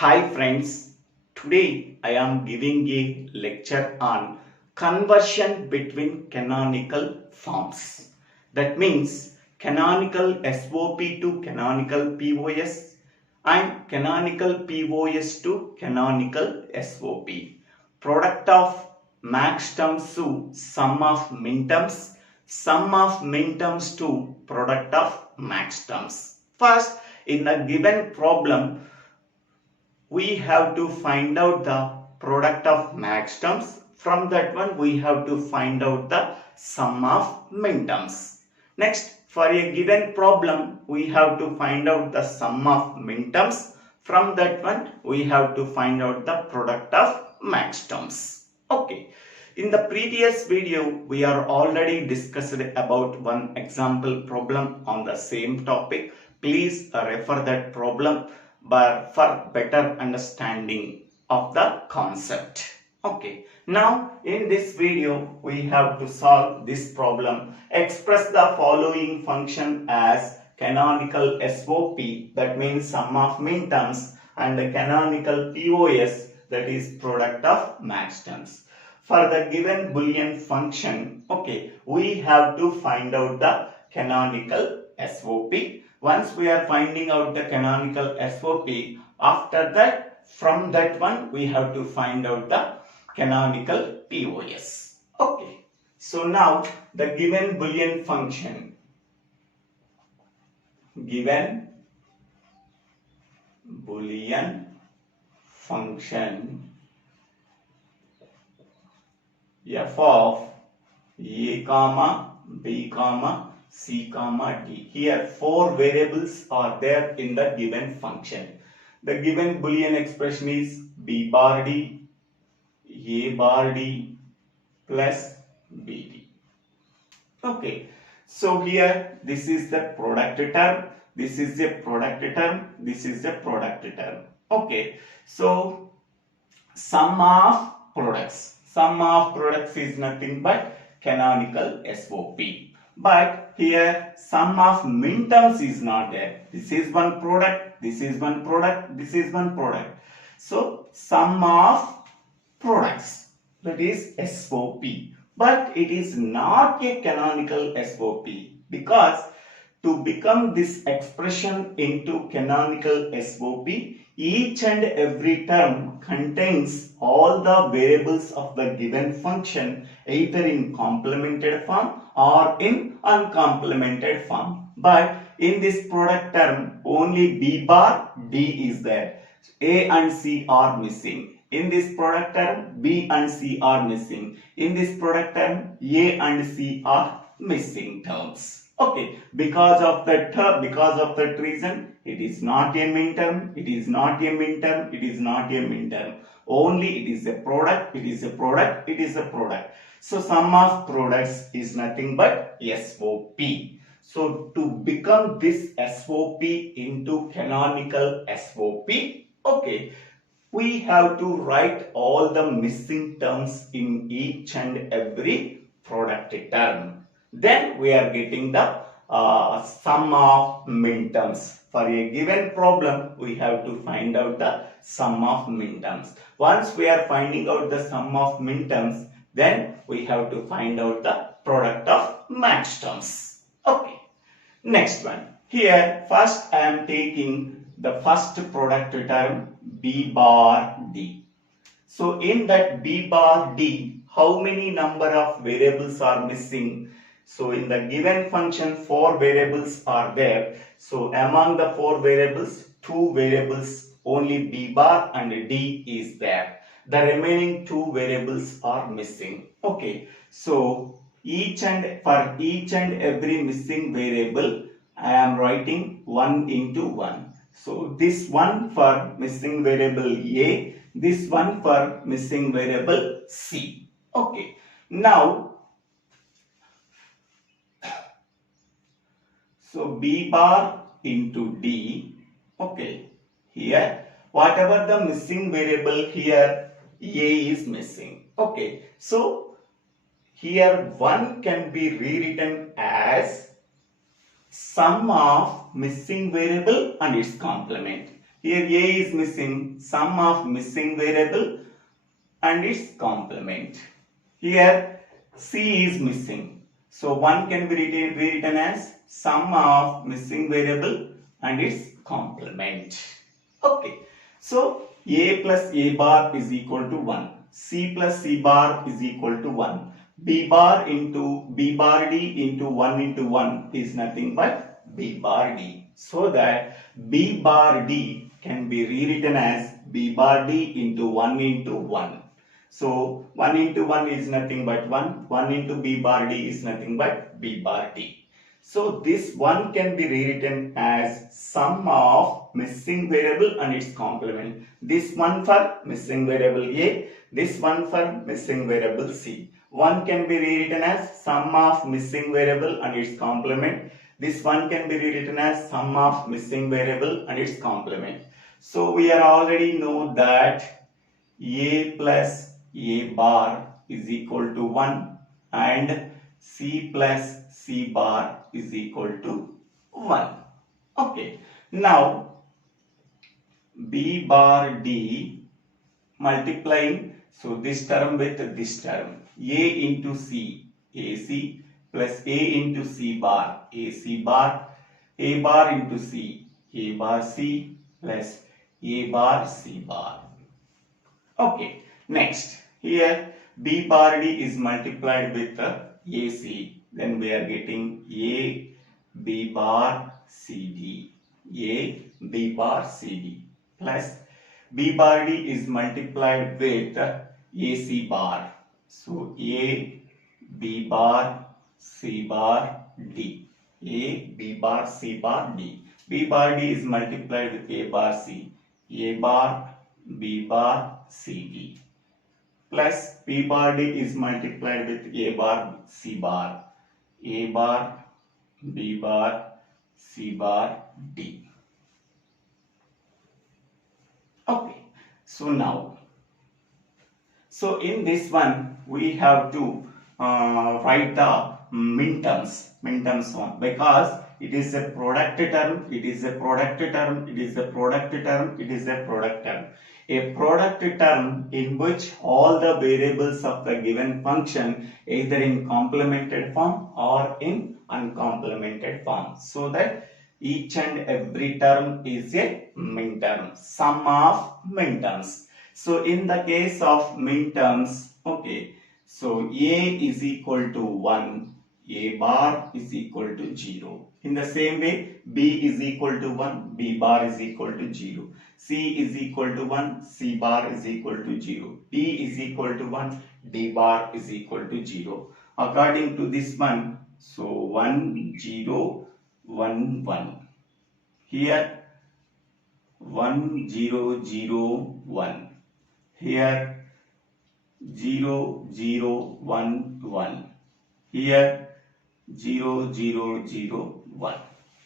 Hi friends, today I am giving a lecture on conversion between canonical forms. That means canonical SOP to canonical POS and canonical POS to canonical SOP. Product of max terms to sum of min terms, sum of min terms to product of max terms. First, in a given problem, we have to find out the product of max terms. From that one, we have to find out the sum of min terms. Next, for a given problem, we have to find out the sum of min terms. From that one, we have to find out the product of max terms. Okay. In the previous video, we are already discussed about one example problem on the same topic. Please refer that problem but for better understanding of the concept. Okay, now in this video we have to solve this problem. Express the following function as canonical SOP, that means sum of min terms, and the canonical POS, that is product of max terms. For the given Boolean function, okay, we have to find out the canonical SOP. Once we are finding out the canonical SOP, after that, from that one, we have to find out the canonical POS. Okay. So now, the given Boolean function, f of a comma b comma c comma d. Here 4 variables are there in the given function. The given Boolean expression is b bar d, a bar d plus bd. Okay, so here this is the product term, this is the product term, this is the product term. Okay, so sum of products is nothing but canonical SOP. But here sum of min terms is not there. This is one product, this is one product, this is one product. So sum of products, that is SOP. But it is not a canonical SOP, because to become this expression into canonical SOP, each and every term contains all the variables of the given function either in complemented form or in uncomplemented form. But in this product term, only B bar D is there. A and C are missing. In this product term, B and C are missing. In this product term, A and C are missing terms. Okay, because of that reason, it is not a min term, it is not a min term, it is not a min term. Only it is a product, it is a product, it is a product. So sum of products is nothing but SOP. So to become this SOP into canonical SOP, okay, we have to write all the missing terms in each and every product term. Then we are getting the sum of min terms. For a given problem, we have to find out the sum of min terms. Once we are finding out the sum of min terms, then we have to find out the product of max terms. Okay. Next one. Here, first I am taking the first product term B bar D. So in that B bar D, how many number of variables are missing? So in the given function, 4 variables are there. So among the 4 variables, 2 variables, only B bar and D is there. The remaining 2 variables are missing. Okay. So for each and every missing variable, I am writing 1 into 1. So this one for missing variable A, this one for missing variable C. Okay. Now, so B bar into D, okay, here whatever the missing variable here, A is missing. Okay, so here 1 can be rewritten as sum of missing variable and its complement. Here A is missing, sum of missing variable and its complement. Here C is missing. So 1 can be rewritten as sum of missing variable and its complement. Okay. So A plus A bar is equal to 1. C plus C bar is equal to 1. B bar D into 1 into 1 is nothing but B bar D. So that B bar D can be rewritten as B bar D into 1 into 1. So 1 into 1 is nothing but 1. 1 into B bar D is nothing but B bar D. So this 1 can be rewritten as sum of missing variable and its complement. This one for missing variable A, this one for missing variable C. 1 can be rewritten as sum of missing variable and its complement. This one can be rewritten as sum of missing variable and its complement. So we are already know that A plus A bar is equal to 1 and C plus C bar is equal to 1. Okay. Now B bar D multiplying, so this term with this term, A into C, AC plus A into C bar, AC bar, A bar into C, A bar C plus A bar C bar. Okay, next here B bar D is multiplied with the AC, then we are getting A B bar CD, A B bar CD plus B bar D is multiplied with AC bar. So A B bar C bar D, A B bar C bar D. B bar D is multiplied with A bar C, A bar B bar C D plus B bar D is multiplied with A bar C bar, A bar B bar C bar D. Okay, so now, so in this one we have to write the minterms form, because it is a product term, it is a product term, it is a product term, it is a product term. A product term in which all the variables of the given function either in complemented form or in uncomplemented form, so that each and every term is a minterm, sum of minterms. So in the case of minterms, okay, so A is equal to 1, A bar is equal to 0. In the same way, B is equal to 1, B bar is equal to 0. C is equal to 1, C bar is equal to 0. D is equal to 1, D bar is equal to 0. According to this one, so 1, 0, 1, 1. Here 1, 0, 0, 1. Here 0, 0, 1, 1. Here 0, 0, 0, 1.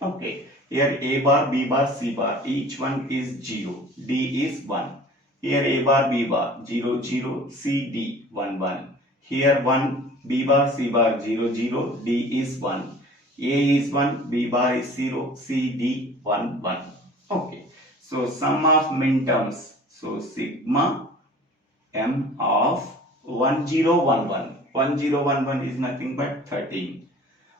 Okay. Here A bar, B bar, C bar, each one is 0. D is 1. Here A bar, B bar, 0, 0, C, D, 1, 1. Here 1, B bar, C bar, 0, 0, D is 1. A is 1, B bar is 0, C, D, 1, 1. Okay. So sum of minterms. So sigma m of 1011. 1011 is nothing but 13.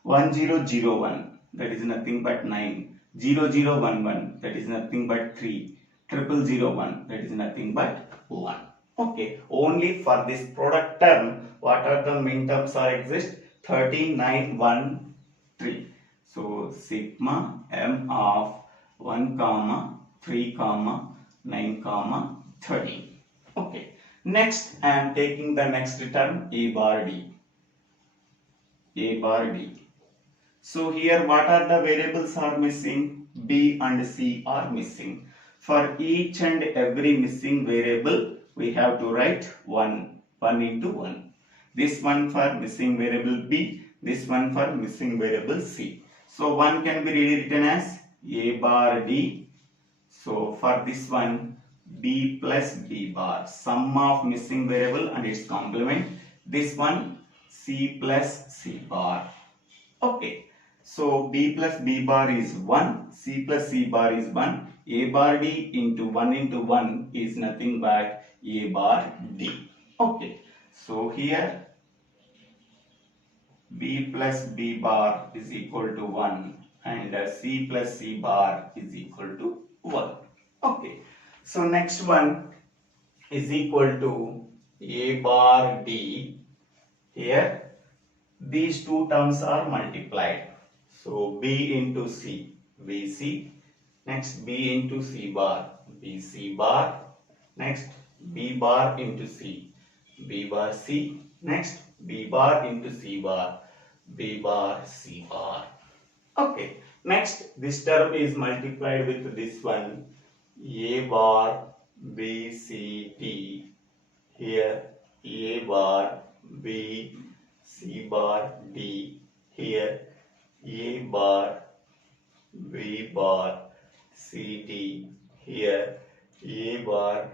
1001, that is nothing but 9. 0011, that is nothing but 3. 0001, that is nothing but 1. Okay, only for this product term, what are the minterms are exist? 13, 9, 1, 3. So sigma m of 1, 3, 9, 13. Okay. Next, I am taking the next term A bar D. A bar D. So here what are the variables are missing? B and C are missing. For each and every missing variable, we have to write 1 into 1. This one for missing variable B, this one for missing variable C. So 1 can be rewritten as A bar D. So for this one, B plus B bar, sum of missing variable and its complement. This one, C plus C bar. Okay. So B plus B bar is 1, C plus C bar is 1, A bar D into 1 is nothing but A bar D. Okay, so here B plus B bar is equal to 1 and C plus C bar is equal to 1. Okay, so next one is equal to A bar D. Here these two terms are multiplied. So B into C, BC. Next B into C bar, BC bar. Next B bar into C, B bar C. Next B bar into C bar, B bar C bar. Okay. Next this term is multiplied with this one, A bar B C D. Here A bar B C bar D. Here A bar B bar C D. Here A bar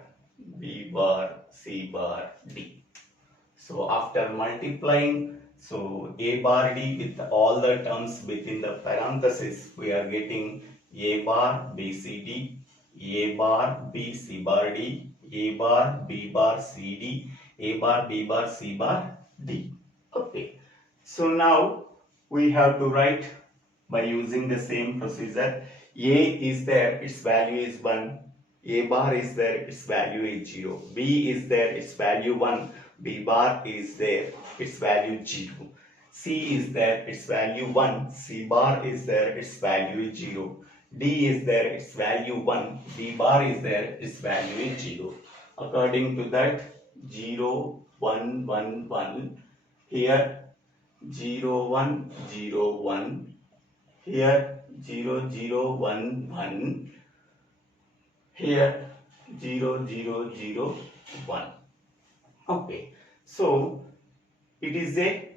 B bar C bar D. So after multiplying, so A bar D with all the terms within the parenthesis, we are getting A bar B C D, A bar B C bar D, A bar B bar C D, A bar B bar C bar D. Okay. So now we have to write by using the same procedure. A is there, its value is 1. A bar is there, its value is 0. B is there, its value 1. B bar is there, its value 0. C is there, its value 1. C bar is there, its value is 0. D is there, its value 1. D bar is there, its value is 0. According to that, 0, 1, 1, 1. Here 0, 1, 0, 1. Here 0, 0, 1, 1. Here 0, 0, 0, 1. Okay, so it is a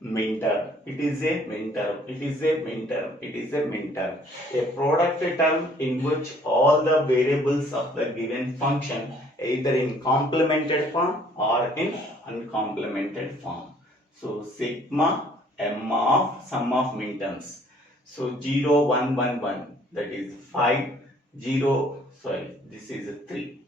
min-term. It is a min-term. It is a min-term. It is a min-term. A product term in which all the variables of the given function either in complemented form or in uncomplemented form. So sigma m of sum of min-terms. So 0, 1, 1, 1, that is 5, 0, sorry, this is a 3,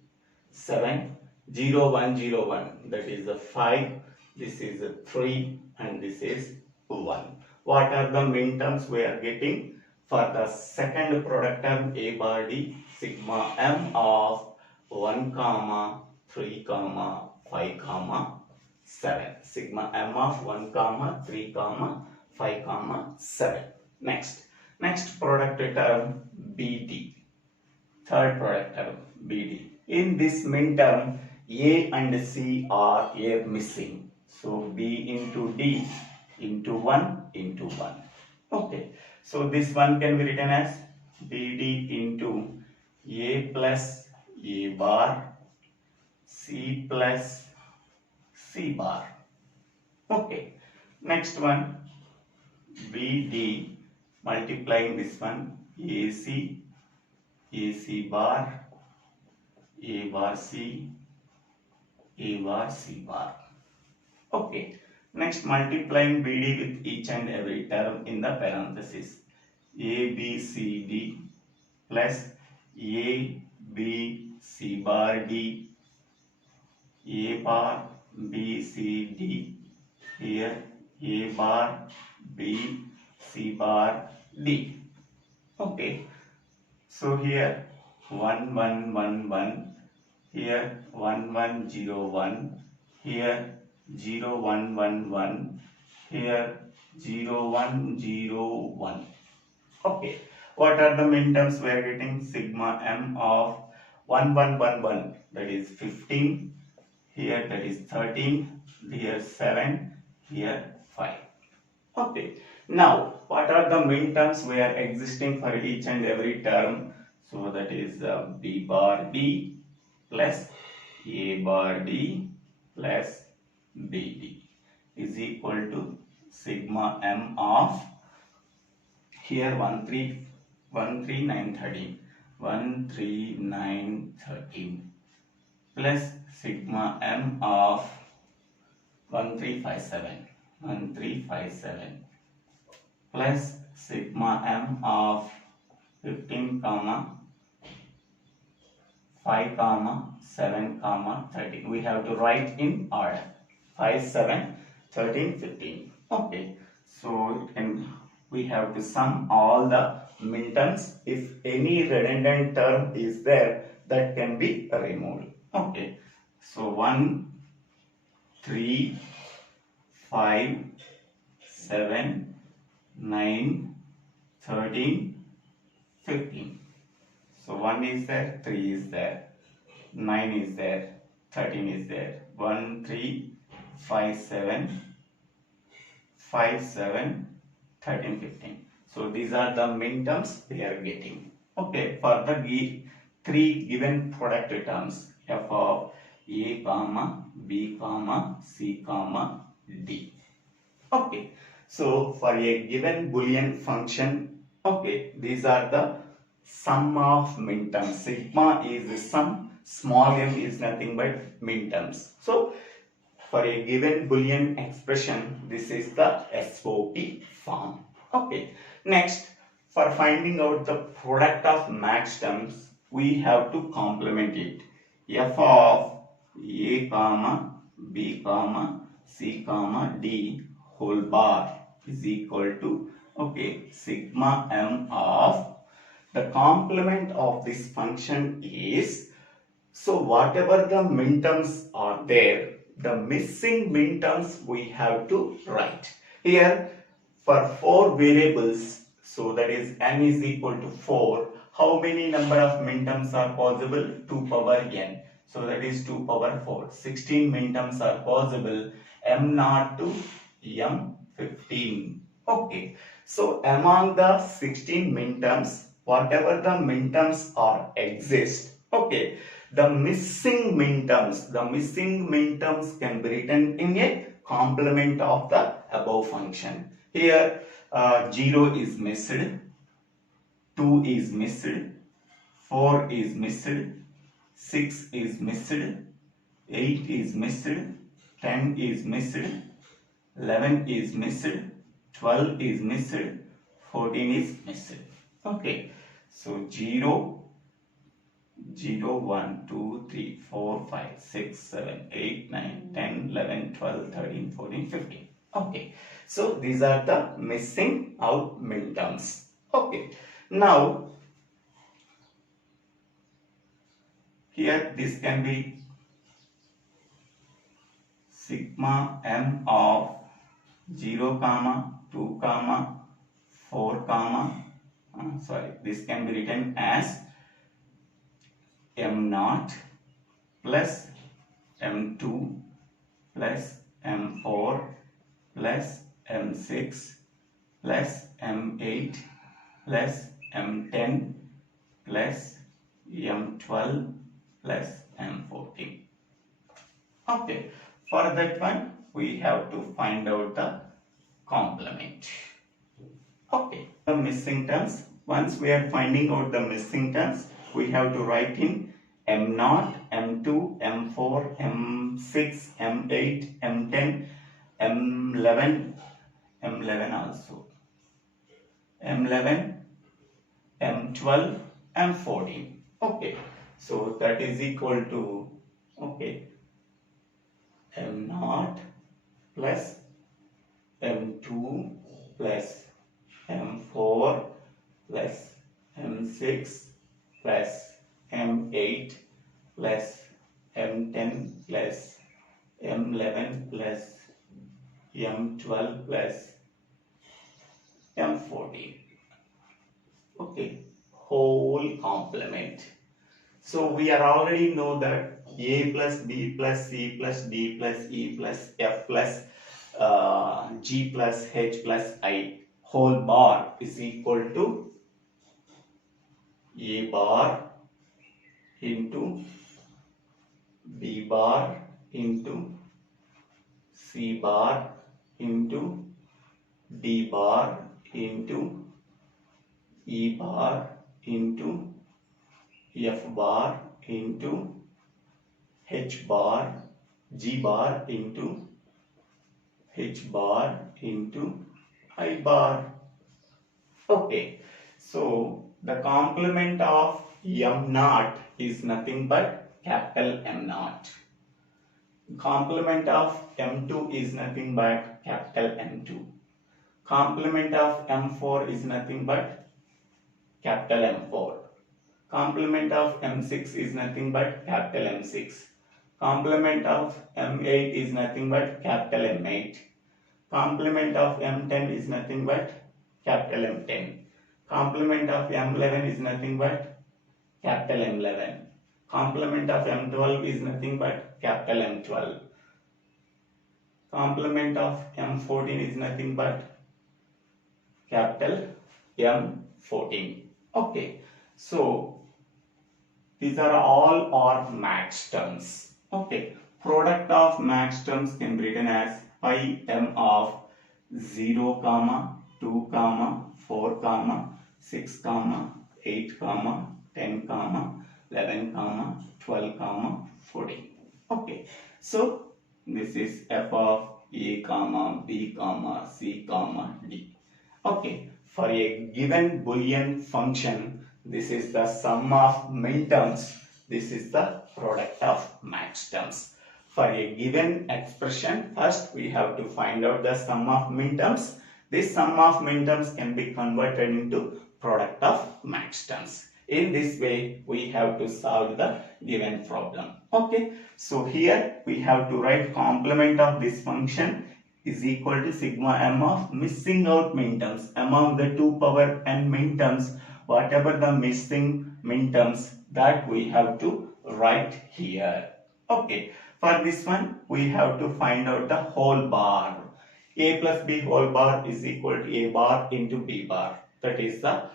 7, 0, 1, 0, 1, that is a 5, this is a 3, and this is 1. What are the min terms we are getting? For the second product term A bar D, sigma m of 1, 3, 5, 7. Sigma m of 1, 3, 5, 7. Next product term BD. Third product term BD. In this min term, A and C are here missing. So B into D into 1 into 1. Okay. So this one can be written as BD into A plus A bar, C plus C bar. Okay. Next one, BD multiplying this one, AC bar, A bar C, A bar C bar. Okay. Next, multiplying BD with each and every term in the parenthesis. A, B, C, D plus A, B, C bar D, A bar, B, C, D. Here, A bar, B, C bar, D. Okay. So here 1, 1, 1, 1. Here 1, 1, 0, 1. Here 0, 1, 1, 1. Here 0, 1, 0, 1. Okay. What are the min terms we are getting? Sigma m of 1, 1, 1, 1. That is 15. Here that is 13. Here 7. Here 5. Okay. Now, what are the min terms we are existing for each and every term? So that is B bar D plus A bar D plus BD is equal to sigma m of here 1, 3, 9, 13. 1, 3, 9, 13 plus sigma m of 1, 3, 5, 7. 1, 3, 5, 7 plus sigma m of 15 comma 5 comma 7 comma 13. We have to write in order 5 7 13 15. Okay, so we have to sum all the minterms. If any redundant term is there, that can be removed. Okay, so 1 3 5 7 9 13 15. So 1 is there, 3 is there, 9 is there, 13 is there. 1 3 5 7 5 7 13 15. So these are the minterms we are getting. Okay, for the three given product terms, f of a comma b comma c comma d. Okay, so for a given Boolean function, okay, these are the sum of minterms. Sigma is the sum, small m is nothing but minterms. So for a given Boolean expression, this is the SOP form. Okay, next, for finding out the product of max terms, we have to complement it. F of a comma b comma c comma d whole bar is equal to, okay, sigma m of the complement of this function is, so whatever the minterms are there, the missing minterms we have to write. Here for 4 variables, so that is n is equal to 4, how many number of minterms are possible? 2 power n. So that is 2 power 4. 16 minterms are possible, m0 to m15. Okay. So among the 16 minterms, whatever the minterms are exist, okay, the missing minterms can be written in a complement of the above function. Here 0 is missed, 2 is missed, 4 is missed, 6 is missed, 8 is missed, 10 is missed, 11 is missed, 12 is missed, 14 is missed. Okay, so 0 0 1 2 3 4 5 6 7 8 9 10 11 12 13 14 15. Okay, so these are the missing out minterms. Okay, now here this can be sigma m of 0 comma 2 comma 4 comma this can be written as m0 plus m2 plus m4 plus m6 plus m8 plus m10 plus m12 plus m14. Okay, for that one we have to find out the complement. Okay, the missing terms. Once we are finding out the missing terms, we have to write in m0, m2, m4, m6, m8, m10, m11, m11 also, m11, m12, m14. Okay, so that is equal to, okay, m0 plus m2 plus m4 plus m6 plus m8 plus m10 plus m11 plus m12 plus m14. Okay, whole complement. So we are already know that a plus b plus c plus d plus e plus f plus g plus h plus I whole bar is equal to a bar into b bar into c bar into d bar into e bar into f bar into h bar, g bar into h bar into I bar. Okay, so the complement of M naught is nothing but capital M naught. Complement of M2 is nothing but capital M2. Complement of M4 is nothing but capital M4. Complement of M6 is nothing but capital M6. Complement of M8 is nothing but capital M8. Complement of M10 is nothing but capital M10. Complement of M11 is nothing but capital M11. Complement of M12 is nothing but capital M12. Complement of M14 is nothing but capital M14. Okay, so these are all our max terms. Okay, product of max terms can be written as pi m of 0, 2, 4, 6, 8, 10, 11, 12, 14. Okay, so this is f of a, b, c, d. Okay, for a given Boolean function, this is the sum of minterms. This is the product of max terms. For a given expression, first we have to find out the sum of minterms. This sum of minterms can be converted into product of max terms. In this way, we have to solve the given problem. Okay, so here we have to write complement of this function is equal to sigma m of missing out minterms. Among the 2 power n minterms, whatever the missing minterms, that we have to write here. Okay, for this one we have to find out the whole bar. A plus b whole bar is equal to a bar into b bar. That is the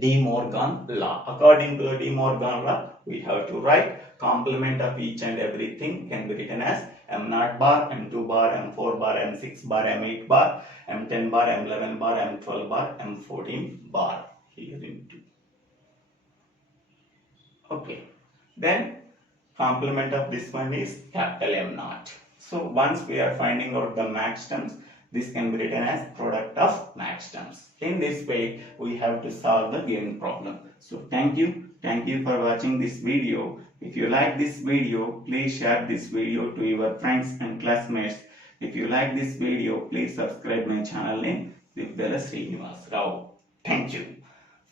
De Morgan law. According to the De Morgan law, we have to write complement of each and everything can be written as M0 bar, M2 bar, M4 bar, M6 bar, M8 bar, M10 bar, M11 bar, M12 bar, M14 bar. Here into. Okay. Then complement of this one is capital M0. So once we are finding out the max terms, this can be written as product of max terms. In this way, we have to solve the given problem. So thank you. Thank you for watching this video. If you like this video, please share this video to your friends and classmates. If you like this video, please subscribe my channel name Divvela Srinivas Rao. Thank you.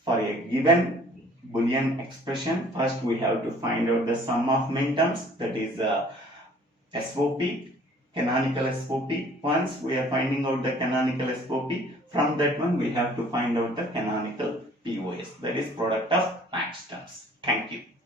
For a given Boolean expression, first we have to find out the sum of minterms, that is SOP, canonical SOP. Once we are finding out the canonical SOP, from that one we have to find out the canonical POS, that is product of max terms. Thank you.